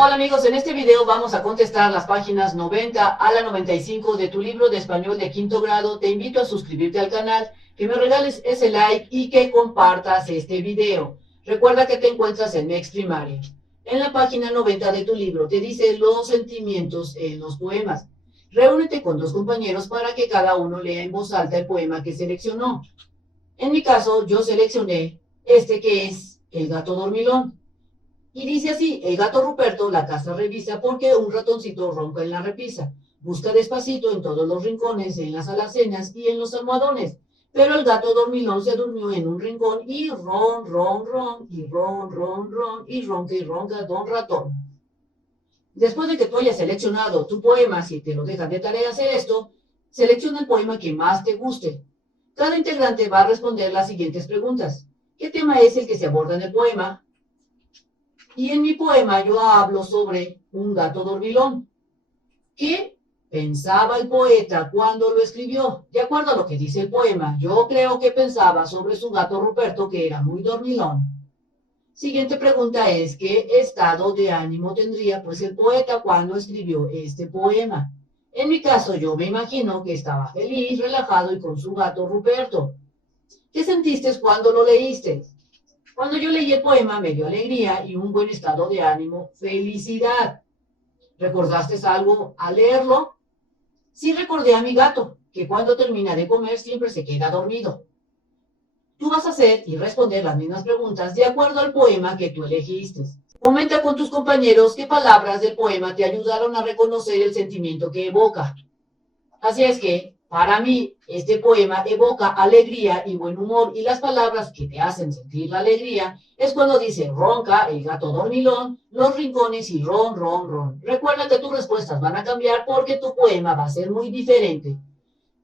Hola amigos, en este video vamos a contestar las páginas 90 a la 95 de tu libro de español de quinto grado. Te invito a suscribirte al canal, que me regales ese like y que compartas este video. Recuerda que te encuentras en Next Primaria. En la página 90 de tu libro te dice los sentimientos en los poemas. Reúnete con dos compañeros para que cada uno lea en voz alta el poema que seleccionó. En mi caso, yo seleccioné este que es El gato dormilón. Y dice así: el gato Ruperto la casa revisa porque un ratoncito ronca en la repisa. Busca despacito en todos los rincones, en las alacenas y en los almohadones. Pero el gato dormilón se durmió en un rincón y ron, ron, ron, y ron, ron, ron, y ronca don ratón. Después de que tú hayas seleccionado tu poema, si te lo dejan de tarea hacer esto, selecciona el poema que más te guste. Cada integrante va a responder las siguientes preguntas. ¿Qué tema es el que se aborda en el poema? Y en mi poema yo hablo sobre un gato dormilón. ¿Qué pensaba el poeta cuando lo escribió? De acuerdo a lo que dice el poema, yo creo que pensaba sobre su gato Ruperto, que era muy dormilón. Siguiente pregunta es: ¿qué estado de ánimo tendría pues el poeta cuando escribió este poema? En mi caso yo me imagino que estaba feliz, relajado y con su gato Ruperto. ¿Qué sentiste cuando lo leíste? Cuando yo leí el poema me dio alegría y un buen estado de ánimo, felicidad. ¿Recordaste algo al leerlo? Sí, recordé a mi gato, que cuando termina de comer siempre se queda dormido. Tú vas a hacer y responder las mismas preguntas de acuerdo al poema que tú elegiste. Comenta con tus compañeros qué palabras del poema te ayudaron a reconocer el sentimiento que evoca. Así es que, para mí, este poema evoca alegría y buen humor, y las palabras que te hacen sentir la alegría es cuando dice ronca, el gato dormilón, los rincones y ron, ron, ron. Recuerda que tus respuestas van a cambiar porque tu poema va a ser muy diferente.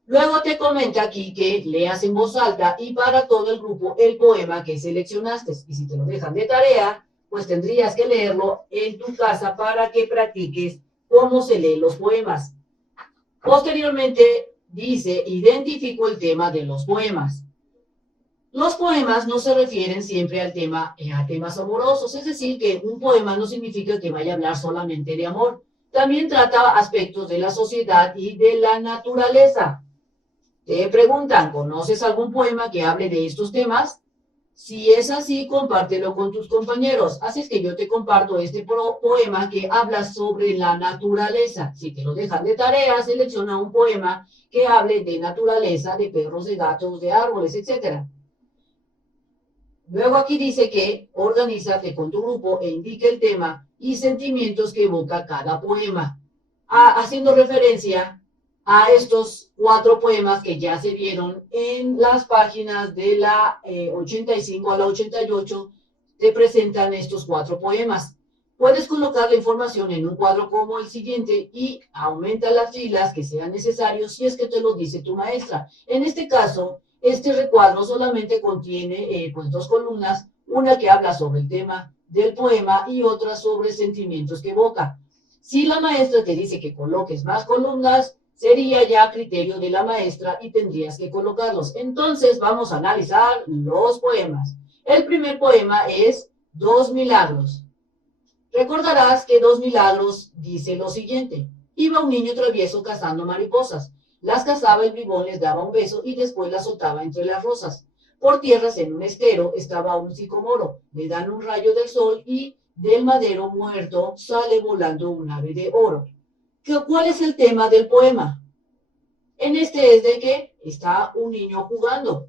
Luego te comenta aquí que leas en voz alta y para todo el grupo el poema que seleccionaste. Y si te lo dejan de tarea, pues tendrías que leerlo en tu casa para que practiques cómo se leen los poemas. Posteriormente dice: identifico el tema de los poemas. Los poemas no se refieren siempre a temas amorosos, es decir, que un poema no significa que vaya a hablar solamente de amor. También trata aspectos de la sociedad y de la naturaleza. Te preguntan: ¿conoces algún poema que hable de estos temas? Si es así, compártelo con tus compañeros. Así es que yo te comparto este poema que habla sobre la naturaleza. Si te lo dejan de tarea, selecciona un poema que hable de naturaleza, de perros, de gatos, de árboles, etc. Luego aquí dice que organízate con tu grupo e indique el tema y sentimientos que evoca cada poema, haciendo referencia a estos 4 poemas que ya se vieron en las páginas de la 85 a la 88. Te presentan estos 4 poemas. Puedes colocar la información en un cuadro como el siguiente y aumenta las filas que sean necesarios si es que te lo dice tu maestra. En este caso, este recuadro solamente contiene pues 2 columnas, una que habla sobre el tema del poema y otra sobre sentimientos que evoca. Si la maestra te dice que coloques más columnas, sería ya criterio de la maestra y tendrías que colocarlos. Entonces vamos a analizar los poemas. El primer poema es Dos Milagros. Recordarás que Dos Milagros dice lo siguiente: iba un niño travieso cazando mariposas. Las cazaba el bribón, les daba un beso y después las soltaba entre las rosas. Por tierras en un estero estaba un sicomoro. Le dan un rayo del sol y del madero muerto sale volando un ave de oro. ¿Cuál es el tema del poema? En este es de que está un niño jugando.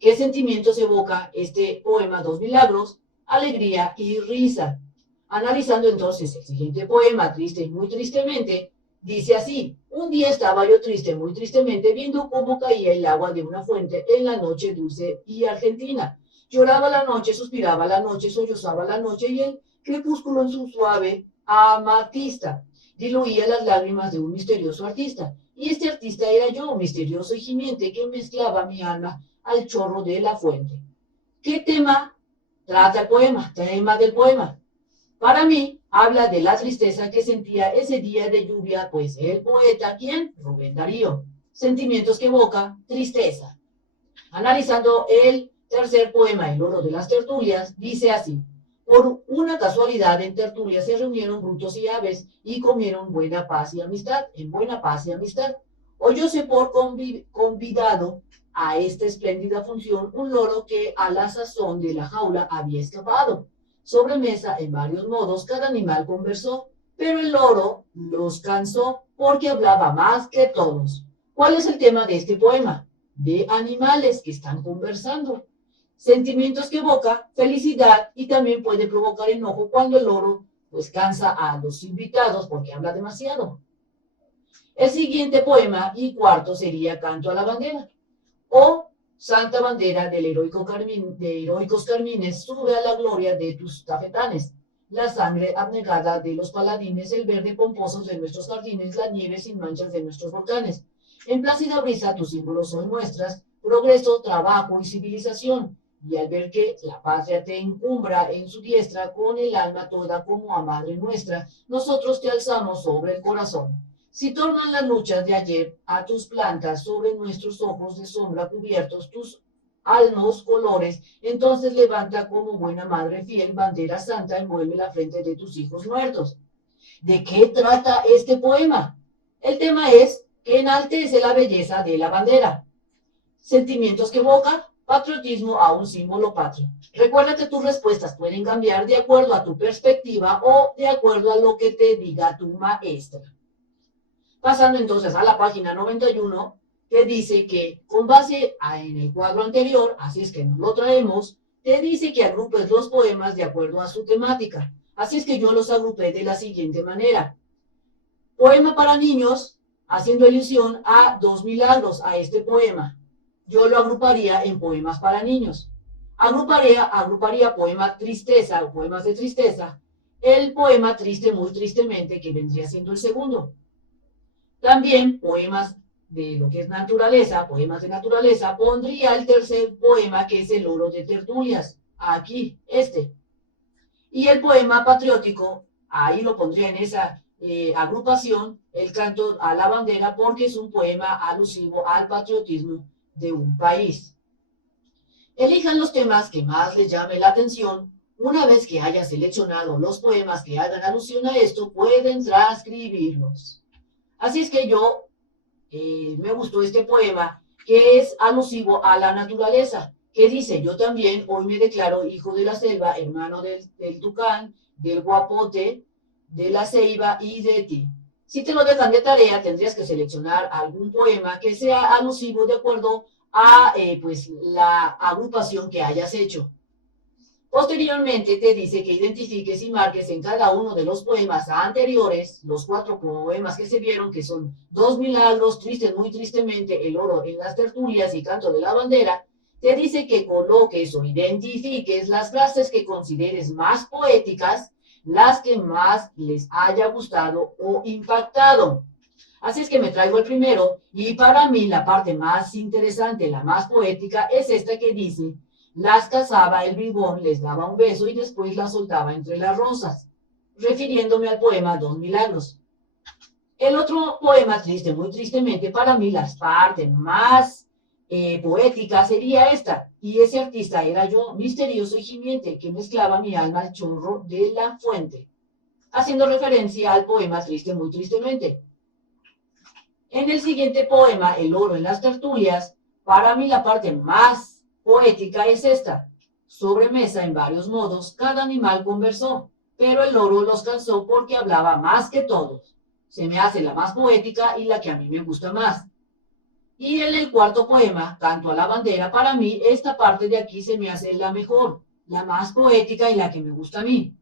¿Qué sentimientos evoca este poema Dos Milagros? Alegría y risa. Analizando entonces el siguiente poema, Triste y muy tristemente, dice así: un día estaba yo triste, muy tristemente, viendo cómo caía el agua de una fuente en la noche dulce y argentina. Lloraba la noche, suspiraba la noche, sollozaba la noche y el crepúsculo en su suave amatista diluía las lágrimas de un misterioso artista. Y este artista era yo, misterioso y gimiente, que mezclaba mi alma al chorro de la fuente. ¿Qué tema trata el poema? Tema del poema. Para mí, habla de la tristeza que sentía ese día de lluvia, pues el poeta, ¿quién? Rubén Darío. Sentimientos que evoca: tristeza. Analizando el tercer poema, El oro de las tertulias, dice así: Por una casualidad en tertulia se reunieron brutos y aves y comieron buena paz y amistad, en buena paz y amistad. Oyóse por convidado a esta espléndida función un loro que a la sazón de la jaula había escapado. Sobre mesa, en varios modos, cada animal conversó, pero el loro los cansó porque hablaba más que todos. ¿Cuál es el tema de este poema? De animales que están conversando. Sentimientos que evoca felicidad y también puede provocar enojo cuando el loro pues cansa a los invitados porque habla demasiado. El siguiente poema y cuarto sería Canto a la bandera. O Santa bandera del de heroicos carmines, sube a la gloria de tus tafetanes. La sangre abnegada de los paladines, el verde pomposo de nuestros jardines, la nieve sin manchas de nuestros volcanes. En plácida brisa tus símbolos hoy muestras, progreso, trabajo y civilización. Y al ver que la patria te encumbra en su diestra, con el alma toda como a madre nuestra, nosotros te alzamos sobre el corazón. Si tornan las luchas de ayer a tus plantas sobre nuestros ojos de sombra cubiertos, tus almos colores, entonces levanta como buena madre fiel, bandera santa, envuelve la frente de tus hijos muertos. ¿De qué trata este poema? El tema es que enaltece la belleza de la bandera. Sentimientos que evoca, patriotismo a un símbolo patrio. Recuerda que tus respuestas pueden cambiar de acuerdo a tu perspectiva o de acuerdo a lo que te diga tu maestra. Pasando entonces a la página 91, te dice que con base en el cuadro anterior, así es que nos lo traemos, te dice que agrupes los poemas de acuerdo a su temática. Así es que yo los agrupé de la siguiente manera. Poema para niños, haciendo alusión a dos milagros, a este poema. Yo lo agruparía en poemas para niños. Agruparía poema tristeza o poemas de tristeza, el poema triste muy tristemente, que vendría siendo el segundo. También poemas de lo que es naturaleza, poemas de naturaleza, pondría el tercer poema, que es el oro de tertulias, aquí, este. Y el poema patriótico, ahí lo pondría en esa agrupación, el canto a la bandera, porque es un poema alusivo al patriotismo de un país. Elijan los temas que más les llame la atención. Una vez que haya seleccionado los poemas que hagan alusión a esto, pueden transcribirlos. Así es que yo me gustó este poema, que es alusivo a la naturaleza, que dice: yo también hoy me declaro hijo de la selva, hermano del tucán, del guapote, de la ceiba y de ti. Si te lo dejan de tarea, tendrías que seleccionar algún poema que sea alusivo de acuerdo a pues, la agrupación que hayas hecho. Posteriormente te dice que identifiques y marques en cada uno de los poemas anteriores, los 4 poemas que se vieron, que son Dos milagros, Tristes muy tristemente, El oro en las tertulias y Canto de la bandera. Te dice que coloques o identifiques las frases que consideres más poéticas, las que más les haya gustado o impactado. Así es que me traigo el primero, y para mí la parte más interesante, la más poética, es esta que dice: las cazaba el bribón, les daba un beso y después las soltaba entre las rosas, refiriéndome al poema Dos milagros. El otro poema, Triste muy tristemente, para mí la parte más poética sería esta, y ese artista era yo, misterioso y gimiente, que mezclaba mi alma al chorro de la fuente, haciendo referencia al poema Triste muy tristemente. En el siguiente poema, El oro en las tertulias, para mí la parte más poética es esta: sobre mesa en varios modos, cada animal conversó, pero el loro los cansó porque hablaba más que todos. Se me hace la más poética y la que a mí me gusta más. Y en el cuarto poema, Canto a la bandera, para mí esta parte de aquí se me hace la mejor, la más poética y la que me gusta a mí.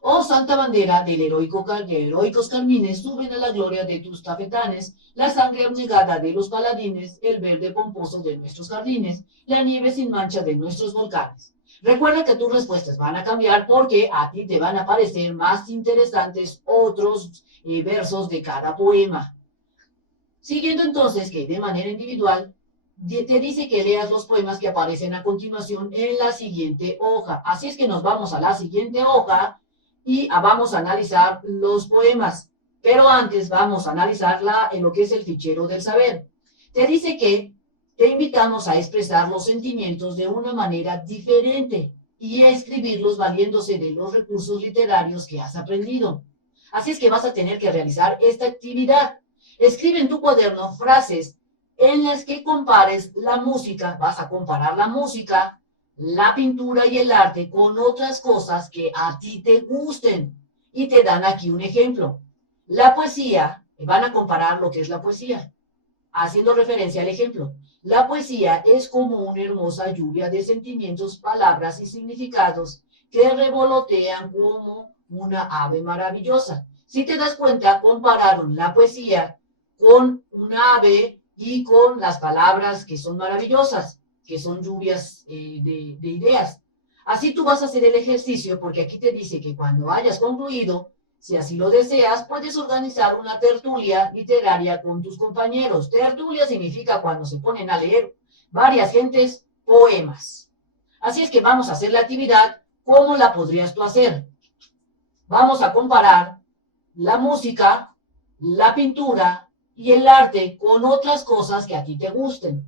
Oh santa bandera de heroicos carmines, suben a la gloria de tus tafetanes, la sangre abnegada de los paladines, el verde pomposo de nuestros jardines, la nieve sin mancha de nuestros volcanes. Recuerda que tus respuestas van a cambiar porque a ti te van a parecer más interesantes otros versos de cada poema. Siguiendo entonces que de manera individual, te dice que leas los poemas que aparecen a continuación en la siguiente hoja. Así es que nos vamos a la siguiente hoja y vamos a analizar los poemas, pero antes vamos a analizar en lo que es el fichero del saber. Te dice que te invitamos a expresar los sentimientos de una manera diferente, y escribirlos valiéndose de los recursos literarios que has aprendido. Así es que vas a tener que realizar esta actividad. Escribe en tu cuaderno frases en las que compares la música, vas a comparar la música, la pintura y el arte con otras cosas que a ti te gusten. Y te dan aquí un ejemplo. La poesía, van a comparar lo que es la poesía, haciendo referencia al ejemplo. La poesía es como una hermosa lluvia de sentimientos, palabras y significados que revolotean como una ave maravillosa. Si te das cuenta, compararon la poesía con una ave y con las palabras que son maravillosas, que son lluvias de ideas. Así tú vas a hacer el ejercicio porque aquí te dice que cuando hayas concluido, si así lo deseas, puedes organizar una tertulia literaria con tus compañeros. Tertulia significa cuando se ponen a leer varias gentes poemas. Así es que vamos a hacer la actividad. ¿Cómo la podrías tú hacer? Vamos a comparar la música, la pintura y el arte con otras cosas que a ti te gusten.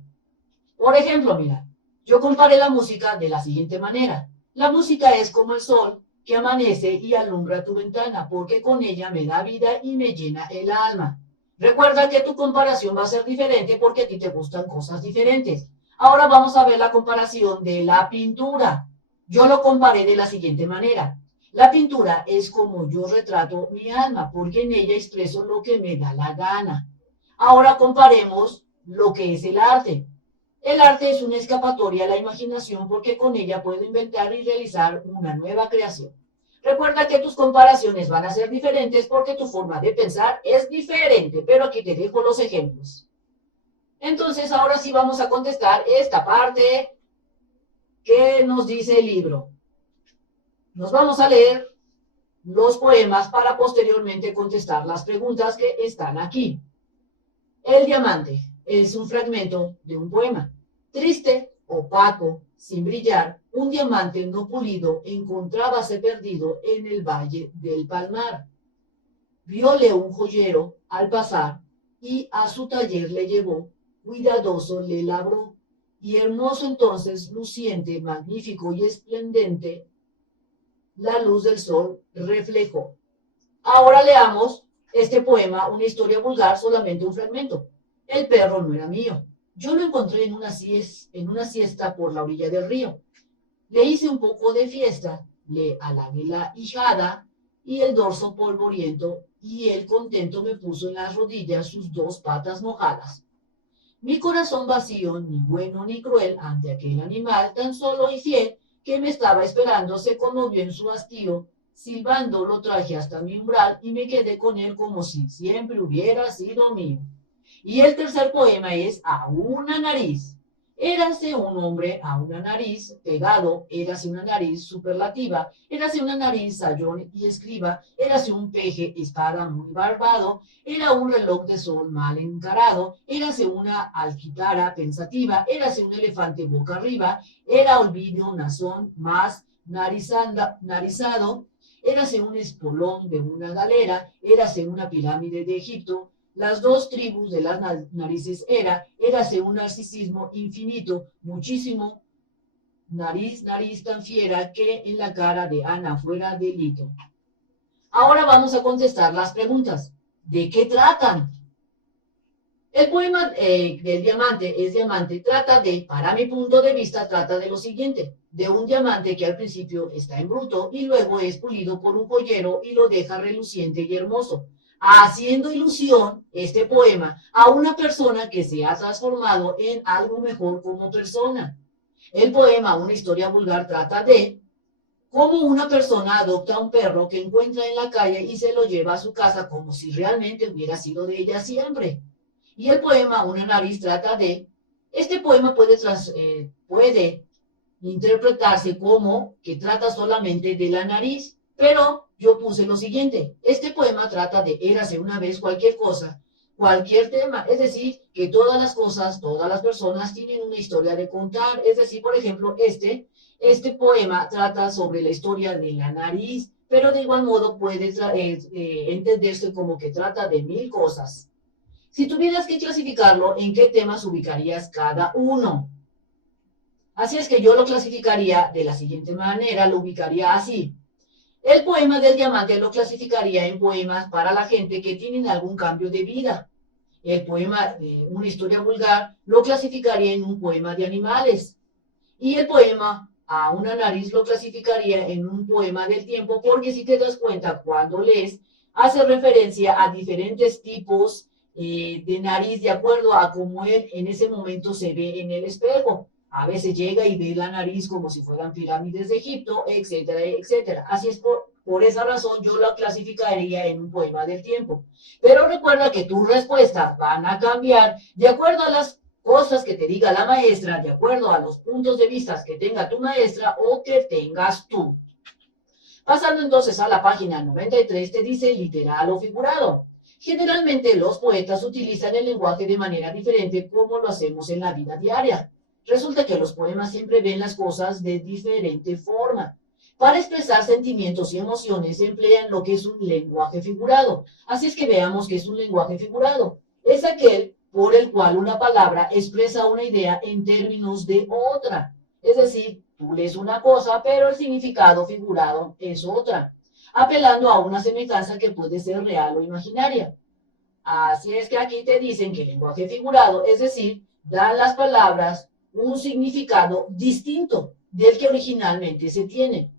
Por ejemplo, mira, yo comparé la música de la siguiente manera. La música es como el sol que amanece y alumbra tu ventana, porque con ella me da vida y me llena el alma. Recuerda que tu comparación va a ser diferente porque a ti te gustan cosas diferentes. Ahora vamos a ver la comparación de la pintura. Yo lo comparé de la siguiente manera. La pintura es como yo retrato mi alma, porque en ella expreso lo que me da la gana. Ahora comparemos lo que es el arte. El arte es una escapatoria a la imaginación porque con ella puedo inventar y realizar una nueva creación. Recuerda que tus comparaciones van a ser diferentes porque tu forma de pensar es diferente, pero aquí te dejo los ejemplos. Entonces, ahora sí vamos a contestar esta parte que nos dice el libro. Nos vamos a leer los poemas para posteriormente contestar las preguntas que están aquí. El diamante es un fragmento de un poema. Triste, opaco, sin brillar, un diamante no pulido encontrábase perdido en el valle del Palmar. Viole un joyero al pasar y a su taller le llevó, cuidadoso le labró, y hermoso entonces, luciente, magnífico y esplendente, la luz del sol reflejó. Ahora leamos este poema, una historia vulgar, solamente un fragmento. El perro no era mío. Yo lo encontré en una siesta por la orilla del río. Le hice un poco de fiesta, le halagué la hijada y el dorso polvoriento, y él contento me puso en las rodillas sus dos patas mojadas. Mi corazón vacío, ni bueno ni cruel, ante aquel animal tan solo y fiel que me estaba esperando, se conmovió en su hastío. Silbando lo traje hasta mi umbral y me quedé con él como si siempre hubiera sido mío. Y el tercer poema es A una nariz. Érase un hombre a una nariz pegado, érase una nariz superlativa, érase una nariz sayón y escriba, érase un peje espada muy barbado, era un reloj de sol mal encarado, érase una alquitara pensativa, érase un elefante boca arriba, era olvido nazón más narizado, érase un espolón de una galera, érase una pirámide de Egipto, las dos tribus de las narices érase un narcisismo infinito, muchísimo, nariz tan fiera que en la cara de Ana fuera delito. Ahora vamos a contestar las preguntas. ¿De qué tratan? El poema del diamante es diamante, trata de, para mi punto de vista, trata de lo siguiente, de un diamante que al principio está en bruto y luego es pulido por un joyero y lo deja reluciente y hermoso, haciendo ilusión este poema a una persona que se ha transformado en algo mejor como persona. El poema, una historia vulgar, trata de cómo una persona adopta a un perro que encuentra en la calle y se lo lleva a su casa como si realmente hubiera sido de ella siempre. Y el poema Una nariz trata de, este poema puede interpretarse como que trata solamente de la nariz, pero yo puse lo siguiente, este poema trata de érase una vez cualquier cosa, cualquier tema, es decir, que todas las cosas, todas las personas tienen una historia de contar, es decir, por ejemplo, este poema trata sobre la historia de la nariz, pero de igual modo puede entenderse como que trata de mil cosas. Si tuvieras que clasificarlo, ¿en qué temas ubicarías cada uno? Así es que yo lo clasificaría de la siguiente manera, lo ubicaría así. El poema del diamante lo clasificaría en poemas para la gente que tienen algún cambio de vida. El poema de una historia vulgar lo clasificaría en un poema de animales. Y el poema a una nariz lo clasificaría en un poema del tiempo, porque si te das cuenta, cuando lees, hace referencia a diferentes tipos de nariz de acuerdo a cómo él en ese momento se ve en el espejo. A veces llega y ve la nariz como si fueran pirámides de Egipto, etcétera, etcétera. Así es por esa razón yo la clasificaría en un poema del tiempo. Pero recuerda que tus respuestas van a cambiar de acuerdo a las cosas que te diga la maestra, de acuerdo a los puntos de vista que tenga tu maestra o que tengas tú. Pasando entonces a la página 93, te dice literal o figurado. Generalmente los poetas utilizan el lenguaje de manera diferente como lo hacemos en la vida diaria. Resulta que los poemas siempre ven las cosas de diferente forma. Para expresar sentimientos y emociones se emplean lo que es un lenguaje figurado. Así es que veamos qué es un lenguaje figurado. Es aquel por el cual una palabra expresa una idea en términos de otra. Es decir, tú lees una cosa, pero el significado figurado es otra, apelando a una semejanza que puede ser real o imaginaria. Así es que aquí te dicen que el lenguaje figurado, es decir, dan las palabras un significado distinto del que originalmente se tiene.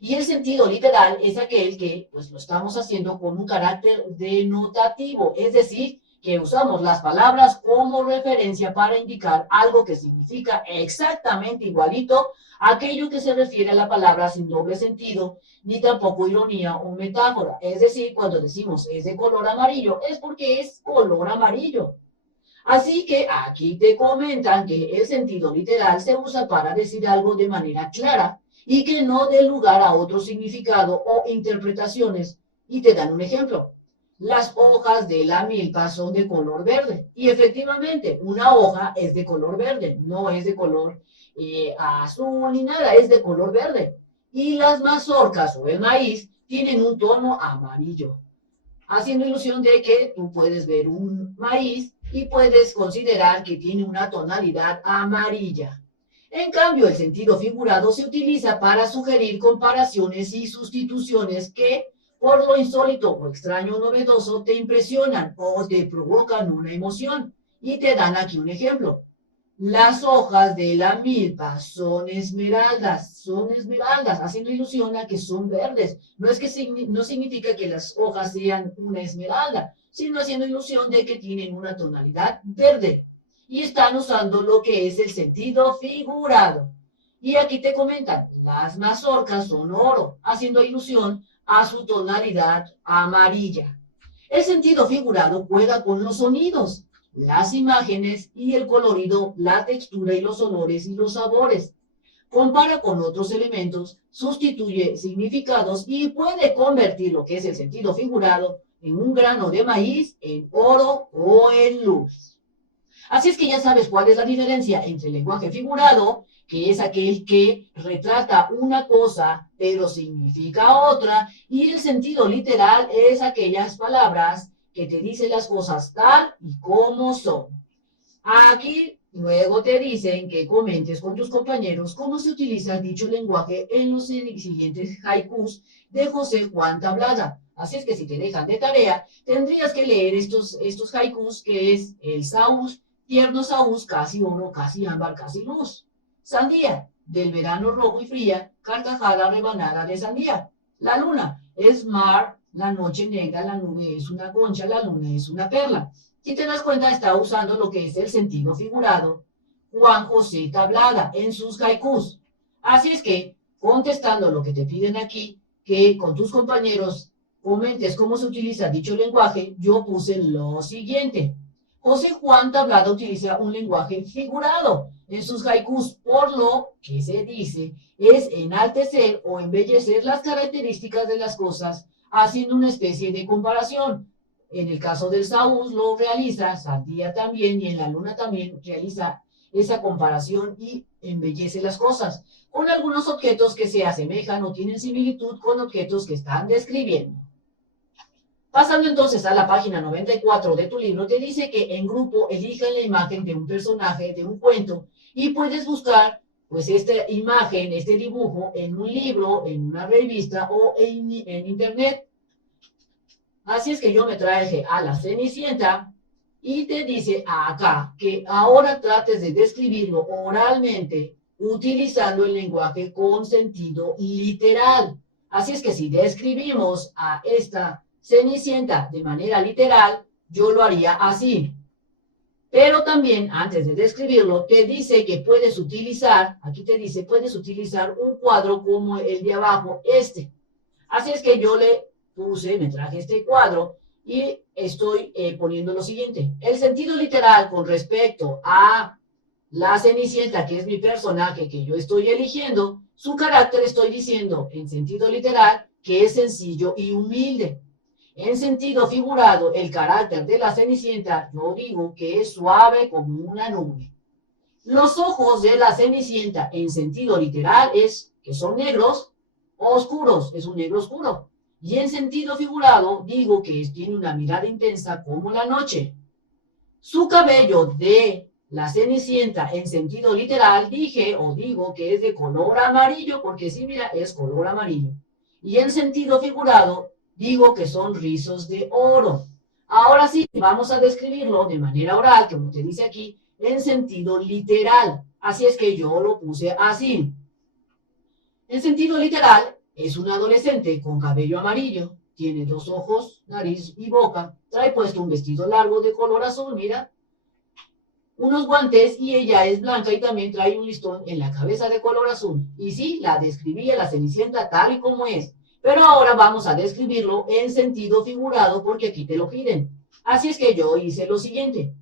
Y el sentido literal es aquel que pues lo estamos haciendo con un carácter denotativo, es decir, que usamos las palabras como referencia para indicar algo que significa exactamente igualito a aquello que se refiere a la palabra sin doble sentido, ni tampoco ironía o metáfora. Es decir, cuando decimos es de color amarillo, es porque es color amarillo. Así que aquí te comentan que el sentido literal se usa para decir algo de manera clara y que no dé lugar a otro significado o interpretaciones. Y te dan un ejemplo. Las hojas de la milpa son de color verde. Y efectivamente, una hoja es de color verde, no es de color azul ni nada, es de color verde. Y las mazorcas o el maíz tienen un tono amarillo, haciendo ilusión de que tú puedes ver un maíz y puedes considerar que tiene una tonalidad amarilla. En cambio, el sentido figurado se utiliza para sugerir comparaciones y sustituciones que, por lo insólito o extraño o novedoso, te impresionan o te provocan una emoción. Y te dan aquí un ejemplo. Las hojas de la milpa son esmeraldas, haciendo ilusión a que son verdes. No es que no significa que las hojas sean una esmeralda, sino haciendo ilusión de que tienen una tonalidad verde. Y están usando lo que es el sentido figurado. Y aquí te comentan, las mazorcas son oro, haciendo ilusión a su tonalidad amarilla. El sentido figurado juega con los sonidos, las imágenes y el colorido, la textura y los olores y los sabores. Compara con otros elementos, sustituye significados y puede convertir lo que es el sentido figurado en un grano de maíz, en oro o en luz. Así es que ya sabes cuál es la diferencia entre el lenguaje figurado, que es aquel que retrata una cosa pero significa otra, y el sentido literal es aquellas palabras que te dicen las cosas tal y como son. Aquí luego te dicen que comentes con tus compañeros cómo se utiliza dicho lenguaje en los siguientes haikus de José Juan Tablada. Así es que si te dejan de tarea, tendrías que leer estos haikus, que es el Saús, tierno Saús, casi oro, casi ámbar, casi luz. Sandía, del verano rojo y fría, carcajada rebanada de sandía. La luna es mar, la noche negra, la nube es una concha, la luna es una perla. Si te das cuenta, está usando lo que es el sentido figurado Juan José Tablada en sus haikus. Así es que, contestando lo que te piden aquí, que con tus compañeros comentes cómo se utiliza dicho lenguaje, yo puse lo siguiente. José Juan Tablada utiliza un lenguaje figurado en sus haikus, por lo que se dice es enaltecer o embellecer las características de las cosas, haciendo una especie de comparación. En el caso del Saúl lo realiza, Sandía también, y en la luna también realiza esa comparación y embellece las cosas con algunos objetos que se asemejan o tienen similitud con objetos que están describiendo. Pasando entonces a la página 94 de tu libro, te dice que en grupo elijan la imagen de un personaje de un cuento y puedes buscar pues esta imagen, este dibujo en un libro, en una revista o en internet. Así es que yo me traje a la Cenicienta y te dice acá que ahora trates de describirlo oralmente utilizando el lenguaje con sentido literal. Así es que si describimos a esta Cenicienta de manera literal, yo lo haría así. Pero también, antes de describirlo, te dice que puedes utilizar, aquí te dice, puedes utilizar un cuadro como el de abajo, este. Así es que yo le puse, me traje este cuadro y estoy poniendo lo siguiente. El sentido literal con respecto a la Cenicienta, que es mi personaje que yo estoy eligiendo, su carácter estoy diciendo en sentido literal que es sencillo y humilde. En sentido figurado, el carácter de la Cenicienta, yo digo que es suave como una nube. Los ojos de la Cenicienta, en sentido literal, es que son negros o oscuros, es un negro oscuro. Y en sentido figurado, digo que tiene una mirada intensa como la noche. Su cabello de la Cenicienta, en sentido literal, dije o digo que es de color amarillo, porque sí, mira, es color amarillo. Y en sentido figurado, digo que son rizos de oro. Ahora sí, vamos a describirlo de manera oral, como te dice aquí, en sentido literal. Así es que yo lo puse así. En sentido literal, es un adolescente con cabello amarillo, tiene dos ojos, nariz y boca, trae puesto un vestido largo de color azul, mira, unos guantes y ella es blanca y también trae un listón en la cabeza de color azul. Y sí, la describí a la Cenicienta tal y como es. Pero ahora vamos a describirlo en sentido figurado porque aquí te lo piden. Así es que yo hice lo siguiente.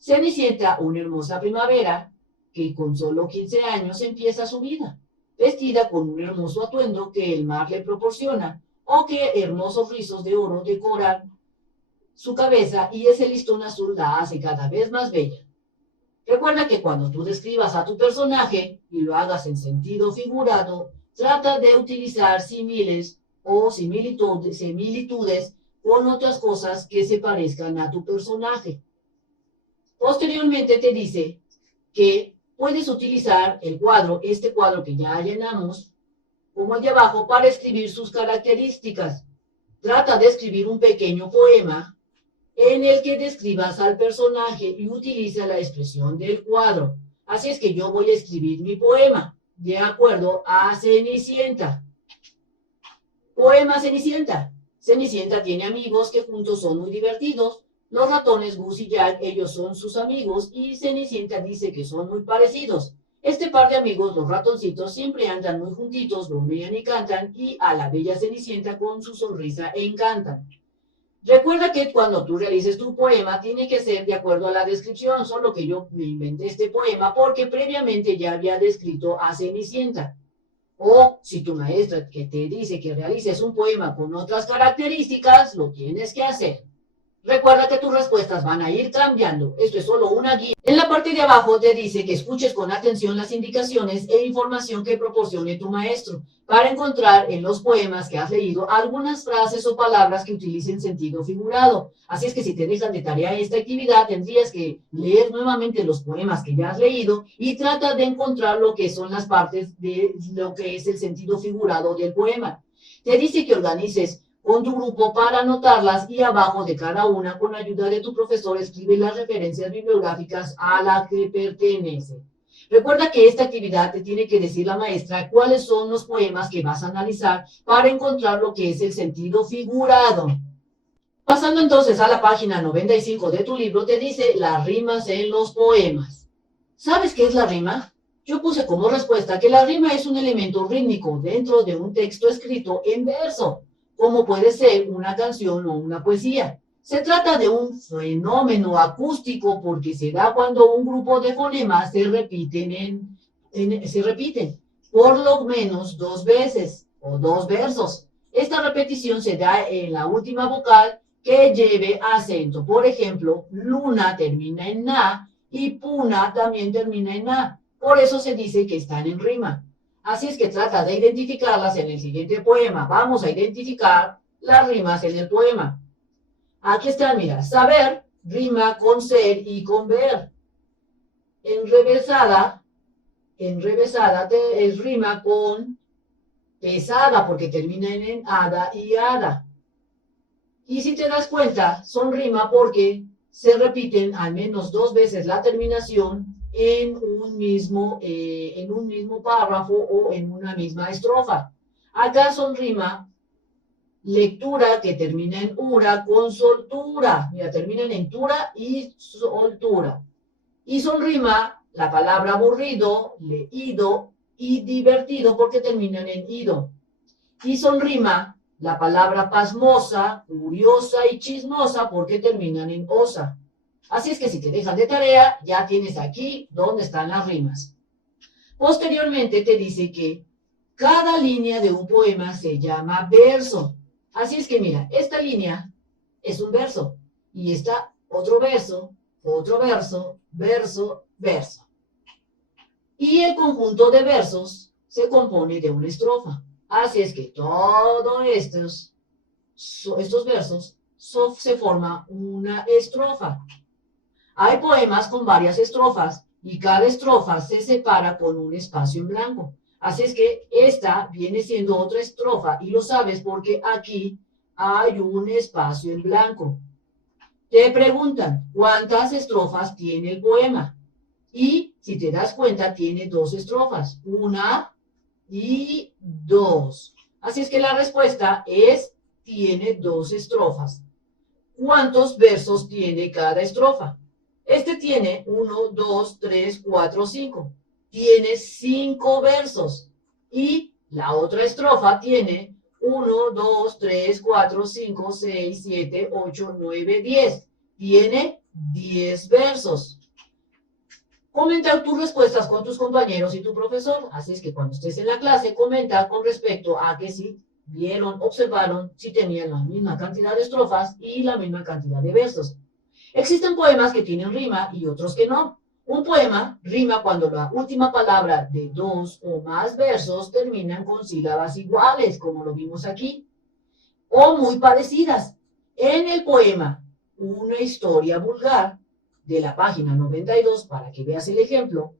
Cenicienta, una hermosa primavera, que con solo 15 años empieza su vida, vestida con un hermoso atuendo que el mar le proporciona, o que hermosos rizos de oro decoran su cabeza y ese listón azul la hace cada vez más bella. Recuerda que cuando tú describas a tu personaje y lo hagas en sentido figurado, trata de utilizar símiles o similitudes con otras cosas que se parezcan a tu personaje. Posteriormente te dice que puedes utilizar el cuadro, este cuadro que ya llenamos, como el de abajo, para escribir sus características. Trata de escribir un pequeño poema en el que describas al personaje y utiliza la expresión del cuadro. Así es que yo voy a escribir mi poema de acuerdo a Cenicienta. Poema Cenicienta. Cenicienta tiene amigos que juntos son muy divertidos. Los ratones Gus y Jack, ellos son sus amigos y Cenicienta dice que son muy parecidos. Este par de amigos, los ratoncitos, siempre andan muy juntitos, bromean y cantan y a la bella Cenicienta con su sonrisa encantan. Recuerda que cuando tú realices tu poema tiene que ser de acuerdo a la descripción, solo que yo me inventé este poema porque previamente ya había descrito a Cenicienta. O si tu maestra que te dice que realices un poema con otras características, lo tienes que hacer. Recuerda que tus respuestas van a ir cambiando. Esto es solo una guía. En la parte de abajo te dice que escuches con atención las indicaciones e información que proporcione tu maestro para encontrar en los poemas que has leído algunas frases o palabras que utilicen sentido figurado. Así es que si te dejan de tarea esta actividad, tendrías que leer nuevamente los poemas que ya has leído y trata de encontrar lo que son las partes de lo que es el sentido figurado del poema. Te dice que organices con tu grupo para anotarlas y abajo de cada una, con ayuda de tu profesor, escribe las referencias bibliográficas a la que pertenece. Recuerda que esta actividad te tiene que decir la maestra cuáles son los poemas que vas a analizar para encontrar lo que es el sentido figurado. Pasando entonces a la página 95 de tu libro, te dice las rimas en los poemas. ¿Sabes qué es la rima? Yo puse como respuesta que la rima es un elemento rítmico dentro de un texto escrito en verso, como puede ser una canción o una poesía. Se trata de un fenómeno acústico porque se da cuando un grupo de fonemas se repiten, se repiten por lo menos dos veces o dos versos. Esta repetición se da en la última vocal que lleve acento. Por ejemplo, luna termina en na y puna también termina en na. Por eso se dice que están en rima. Así es que trata de identificarlas en el siguiente poema. Vamos a identificar las rimas en el poema. Aquí está, mira, saber rima con ser y con ver. Enrevesada enrevesada rima con pesada porque terminan en ada y ada. Y si te das cuenta, son rima porque se repiten al menos 2 veces la terminación en un mismo párrafo o en una misma estrofa. Acá son rima lectura que termina en ura con soltura. Mira, terminan en tura y soltura. Y son rima la palabra aburrido, leído y divertido porque terminan en ido. Y son rima la palabra pasmosa, curiosa y chismosa porque terminan en osa. Así es que si te dejan de tarea, ya tienes aquí dónde están las rimas. Posteriormente te dice que cada línea de un poema se llama verso. Así es que mira, esta línea es un verso y esta otro verso, verso, verso. Y el conjunto de versos se compone de una estrofa. Así es que todos estos versos se forma una estrofa. Hay poemas con varias estrofas y cada estrofa se separa con un espacio en blanco. Así es que esta viene siendo otra estrofa y lo sabes porque aquí hay un espacio en blanco. Te preguntan, ¿cuántas estrofas tiene el poema? Y si te das cuenta, tiene 2 estrofas, 1 y 2. Así es que la respuesta es, tiene 2 estrofas. ¿Cuántos versos tiene cada estrofa? Este tiene 1, 2, 3, 4, 5. Tiene 5 versos. Y la otra estrofa tiene 1, 2, 3, 4, 5, 6, 7, 8, 9, 10. Tiene 10 versos. Comenta tus respuestas con tus compañeros y tu profesor. Así es que cuando estés en la clase, comenta con respecto a que si vieron, observaron, si tenían la misma cantidad de estrofas y la misma cantidad de versos. Existen poemas que tienen rima y otros que no. Un poema rima cuando la última palabra de 2 o más versos terminan con sílabas iguales, como lo vimos aquí, o muy parecidas. En el poema Una historia vulgar, de la página 92, para que veas el ejemplo,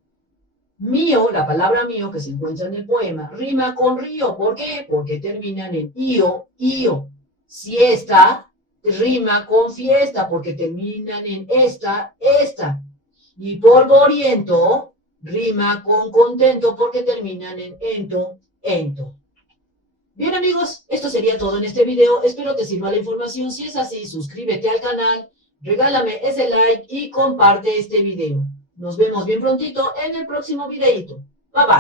mío, la palabra mío que se encuentra en el poema, rima con río. ¿Por qué? Porque terminan en ío, ío. Siesta rima con fiesta porque terminan en esta, esta. Y polvoriento rima con contento porque terminan en ento, ento. Bien amigos, esto sería todo en este video. Espero te sirva la información. Si es así, suscríbete al canal, regálame ese like y comparte este video. Nos vemos bien prontito en el próximo videito. Bye bye.